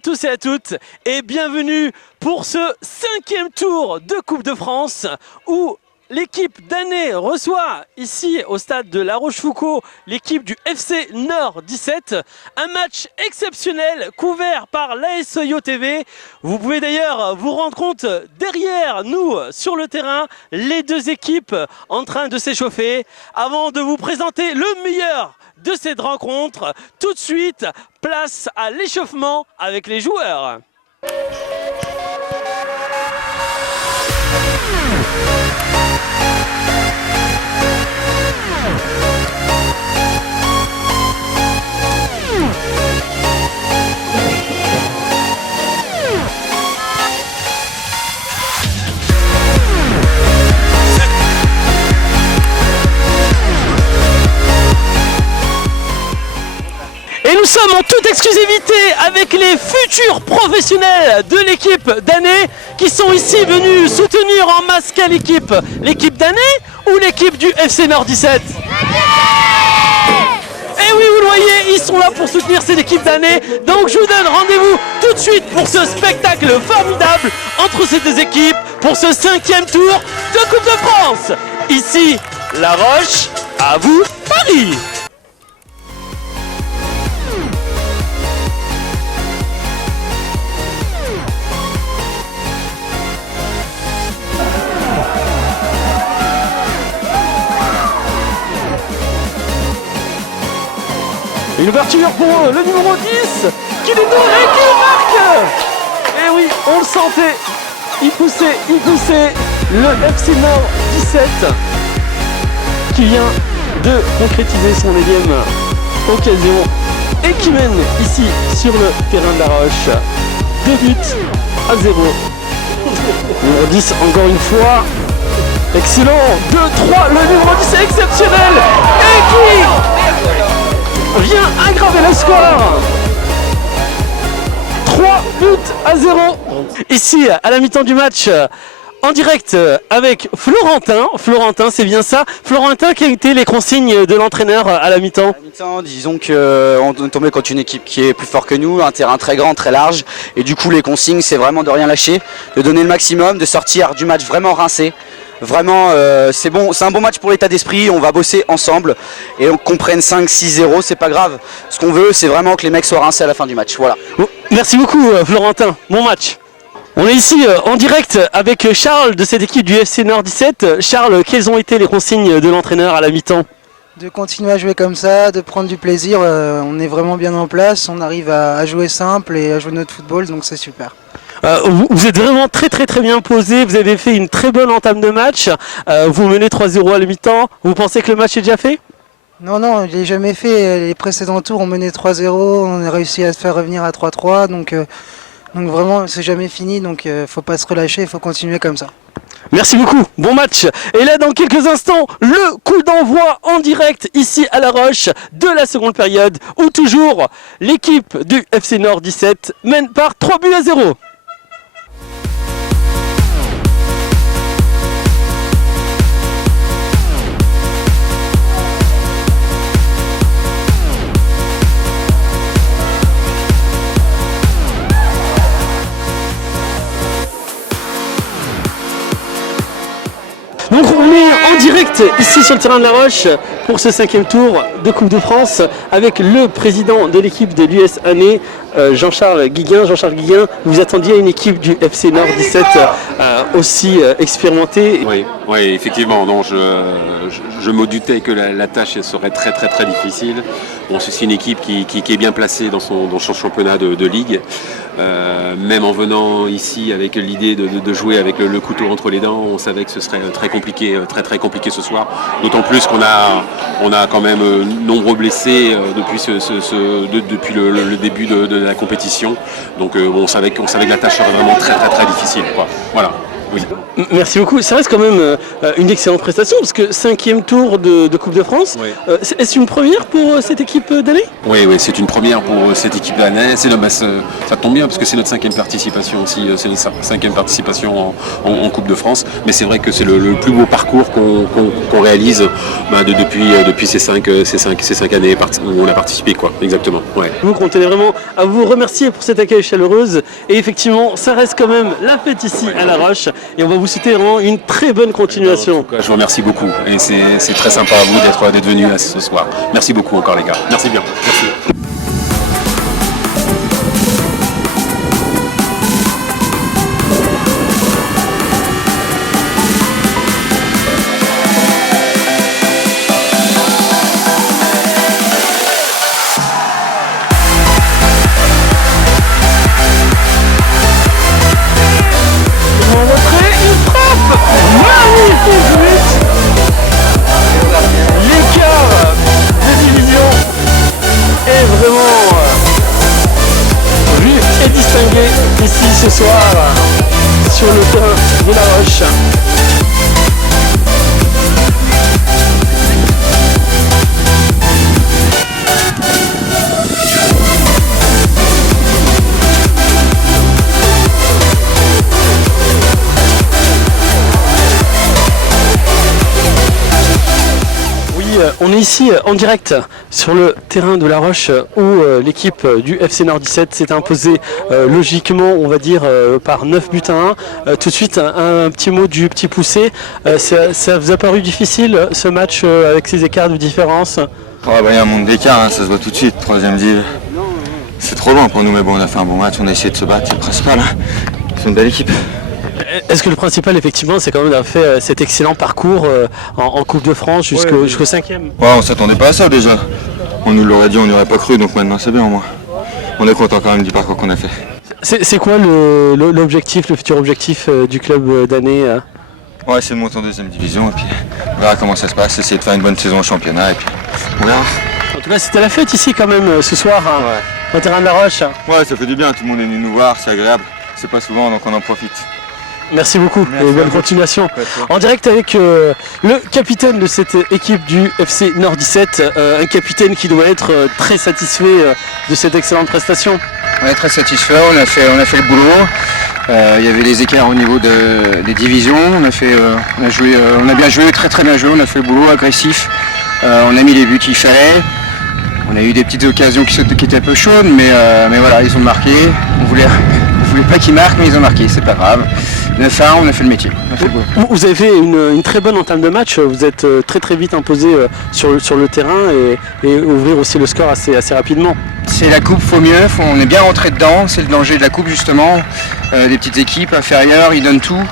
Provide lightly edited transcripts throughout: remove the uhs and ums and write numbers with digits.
tous et à toutes et bienvenue pour ce 5e tour de Coupe de France où l'équipe d'Année reçoit ici au stade de La Rochefoucauld l'équipe du FC Nord 17. Un match exceptionnel couvert par l'AS Yo TV. Vous pouvez d'ailleurs vous rendre compte derrière nous sur le terrain les deux équipes en train de s'échauffer. Avant de vous présenter le meilleur de cette rencontre, tout de suite, place à l'échauffement avec les joueurs. Et nous sommes en toute exclusivité avec les futurs professionnels de l'équipe d'Année qui sont ici venus soutenir en masse quelle équipe? L'équipe d'Année ou l'équipe du FC Nord 17? Et oui, vous le voyez, ils sont là pour soutenir cette équipe d'Année. Donc je vous donne rendez-vous tout de suite pour ce spectacle formidable entre ces deux équipes pour ce 5e tour de Coupe de France. Ici, La Roche, à vous, Paris. Une ouverture pour le numéro 10 qui détourne et qui marque. Et oui, on le sentait. Il poussait le FC Nord 17 qui vient de concrétiser son 9e occasion et qui mène ici sur le terrain de La Roche 2 buts à 0. Numéro 10 encore une fois. Excellent. 2-3, le numéro 10 est exceptionnel. Et qui vient aggraver le score. 3 buts à 0. Ici, à la mi-temps du match, en direct avec Florentin. Florentin, c'est bien ça. Florentin, quelles étaient les consignes de l'entraîneur à la mi-temps? À la mi-temps, disons qu'on est tombé contre une équipe qui est plus forte que nous, un terrain très grand, très large. Et du coup, les consignes, c'est vraiment de rien lâcher, de donner le maximum, de sortir du match vraiment rincé. Vraiment, c'est bon, c'est un bon match pour l'état d'esprit, on va bosser ensemble et qu'on prenne 5-6-0, c'est pas grave. Ce qu'on veut, c'est vraiment que les mecs soient rincés à la fin du match. Voilà. Merci beaucoup Florentin, bon match. On est ici en direct avec Charles de cette équipe du FC Nord 17. Charles, quelles ont été les consignes de l'entraîneur à la mi-temps? De continuer à jouer comme ça, de prendre du plaisir, on est vraiment bien en place, on arrive à jouer simple et à jouer notre football, donc c'est super. Vous êtes vraiment très bien posé, vous avez fait une très bonne entame de match, vous menez 3-0 à la mi-temps, vous pensez que le match est déjà fait? Non, il n'est jamais fait, les précédents tours on menait 3-0, on a réussi à se faire revenir à 3-3, donc vraiment c'est jamais fini, donc faut pas se relâcher, il faut continuer comme ça. Merci beaucoup, bon match. Et là dans quelques instants, le coup d'envoi en direct ici à La Roche de la seconde période où toujours l'équipe du FC Nord 17 mène par 3 buts à 0. Donc on est en direct ici sur le terrain de La Roche pour ce 5e tour de Coupe de France avec le président de l'équipe de l'US Année, Jean-Charles Guiguin. Jean-Charles Guiguin, vous attendiez à une équipe du FC Nord 17 aussi expérimentée? Oui, effectivement. Non, je me doutais que la tâche serait très difficile. Bon, c'est une équipe qui est bien placée dans son championnat de ligue. Même en venant ici avec l'idée de jouer avec le couteau entre les dents, on savait que ce serait très compliqué ce soir. D'autant plus qu'on a quand même nombreux blessés depuis le début de la compétition. Donc on savait que la tâche serait vraiment très difficile, quoi. Voilà. Oui. Merci beaucoup. Ça reste quand même une excellente prestation parce que 5e tour de Coupe de France. Oui. Est-ce une première pour cette équipe d'année? Oui, c'est une première pour cette équipe d'année. Ça tombe bien parce que c'est notre 5e participation aussi. C'est notre 5e participation en Coupe de France. Mais c'est vrai que c'est le plus beau parcours qu'on réalise depuis ces 5 années où on a participé, quoi. Exactement. Ouais. Donc on tenait vraiment à vous remercier pour cet accueil chaleureux. Et effectivement, ça reste quand même la fête ici à La Roche. Et on va vous souhaiter vraiment une très bonne continuation. En tout cas, je vous remercie beaucoup. Et c'est très sympa à vous d'être venus ce soir. Merci beaucoup encore les gars. Merci bien. Merci. L'écart de division est vraiment vu et distingué ici ce soir sur le terrain de La Roche. On est ici en direct sur le terrain de La Roche où l'équipe du FC Nord 17 s'est imposée logiquement, on va dire, par 9 buts à 1. Tout de suite, un petit mot du Petit Poucet. Ça vous a paru difficile ce match avec ces écarts de différence? Il y a un monde d'écart, ça se voit tout de suite. 3e div, c'est trop loin pour nous, mais bon, on a fait un bon match, on a essayé de se battre, c'est le principal. C'est une belle équipe. Est-ce que le principal, effectivement, c'est quand même d'avoir fait cet excellent parcours en Coupe de France jusqu'au 5e? On s'attendait pas à ça déjà. On nous l'aurait dit, on n'y aurait pas cru, donc maintenant c'est bien au moins. On est content quand même du parcours qu'on a fait. C'est quoi l'objectif, le futur objectif du club d'année? C'est de monter en 2e division et puis on verra comment ça se passe, essayer de faire une bonne saison au championnat et puis on verra. En tout cas, c'était la fête ici quand même ce soir au terrain de La Roche. Ça fait du bien, tout le monde est venu nous voir, c'est agréable. C'est pas souvent donc on en profite. Merci beaucoup et bonne continuation. En direct avec le capitaine de cette équipe du FC Nord 17, un capitaine qui doit être très satisfait de cette excellente prestation. On est très satisfait, on a fait le boulot. Il y avait les écarts au niveau des divisions. On a bien joué, très bien joué. On a fait le boulot agressif. On a mis les buts qu'il fallait. On a eu des petites occasions qui étaient un peu chaudes, mais voilà, ils ont marqué. On voulait pas qu'ils marquent, mais ils ont marqué, c'est pas grave. 9-1, on a fait le métier. Vous avez fait une très bonne entame de match, vous êtes très vite imposé sur le terrain et ouvrir aussi le score assez rapidement. C'est la coupe, faut mieux, on est bien rentré dedans, c'est le danger de la coupe justement. Des petites équipes inférieures, ils donnent tout,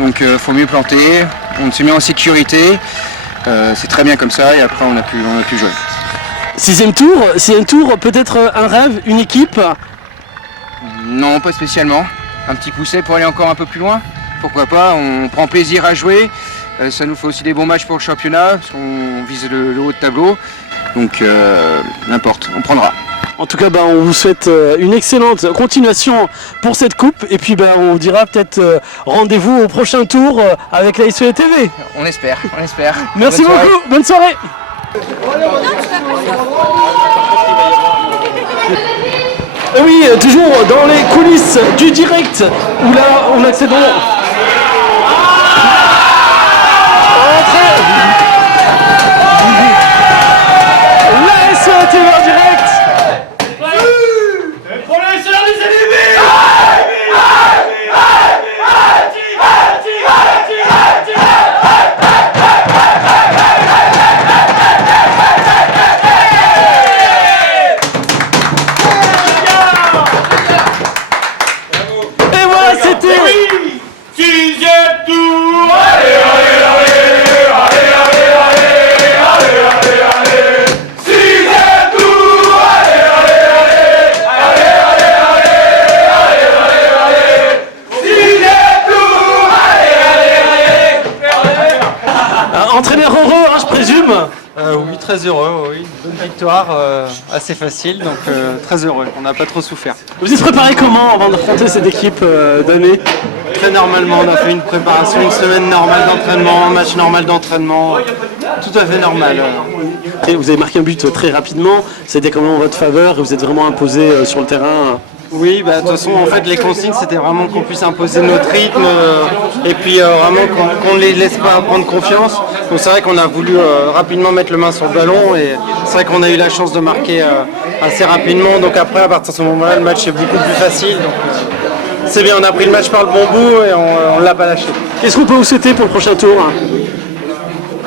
donc faut mieux planter, on se met en sécurité, c'est très bien comme ça et après on a pu jouer. 6e tour, peut-être un rêve, une équipe? Non, pas spécialement. Un petit pousset pour aller encore un peu plus loin. Pourquoi pas, on prend plaisir à jouer. Ça nous fait aussi des bons matchs pour le championnat, parce qu'on vise le haut de tableau. Donc n'importe, on prendra. En tout cas, on vous souhaite une excellente continuation pour cette coupe. Et puis on vous dira peut-être rendez-vous au prochain tour avec la SOE TV. On espère. Merci beaucoup, bonne soirée. Et oui, toujours dans les coulisses du direct, où là on accède au... La SOE TV en direct. Pour le SOE des ennemis. Et voilà, c'était... Sixième tour. Entraîneur heureux, je présume. Oui, très heureux, oui. Une bonne victoire, assez facile, donc très heureux. On n'a pas trop souffert. Vous êtes préparé comment avant d'affronter cette équipe d'année? fait normalement. On a fait une préparation, une semaine normale d'entraînement, un match normal d'entraînement. Tout à fait normal. Et vous avez marqué un but très rapidement. C'était quand même en votre faveur et vous êtes vraiment imposé sur le terrain. Oui, de toute façon, en fait, les consignes, c'était vraiment qu'on puisse imposer notre rythme et puis vraiment qu'on ne les laisse pas prendre confiance. Donc c'est vrai qu'on a voulu rapidement mettre le main sur le ballon et c'est vrai qu'on a eu la chance de marquer assez rapidement. Donc après, à partir de ce moment-là, le match est beaucoup plus facile. Donc c'est bien, on a pris le match par le bon bout et on ne l'a pas lâché. Qu'est-ce qu'on peut vous souhaiter pour le prochain tour?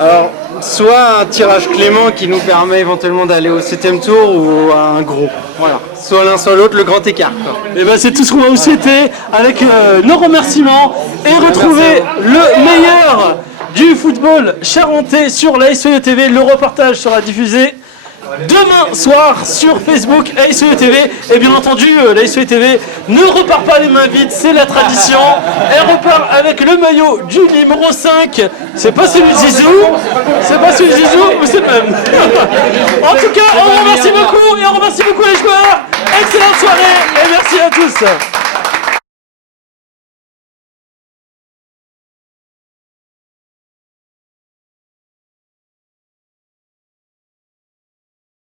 Alors, soit un tirage clément qui nous permet éventuellement d'aller au 7e tour ou un gros. Voilà. Soit l'un soit l'autre, le grand écart. Et ben c'est tout ce qu'on va vous souhaiter avec nos remerciements et retrouver le meilleur du football charentais sur la SOE TV. Le reportage sera diffusé demain soir sur Facebook SOE TV. Et bien entendu, la SOE TV ne repart pas les mains vides, c'est la tradition. Elle repart avec le maillot du numéro 5. C'est pas celui de Zizou, mais c'est le même. En tout cas, on remercie beaucoup et on remercie beaucoup les joueurs. Excellente soirée et merci à tous.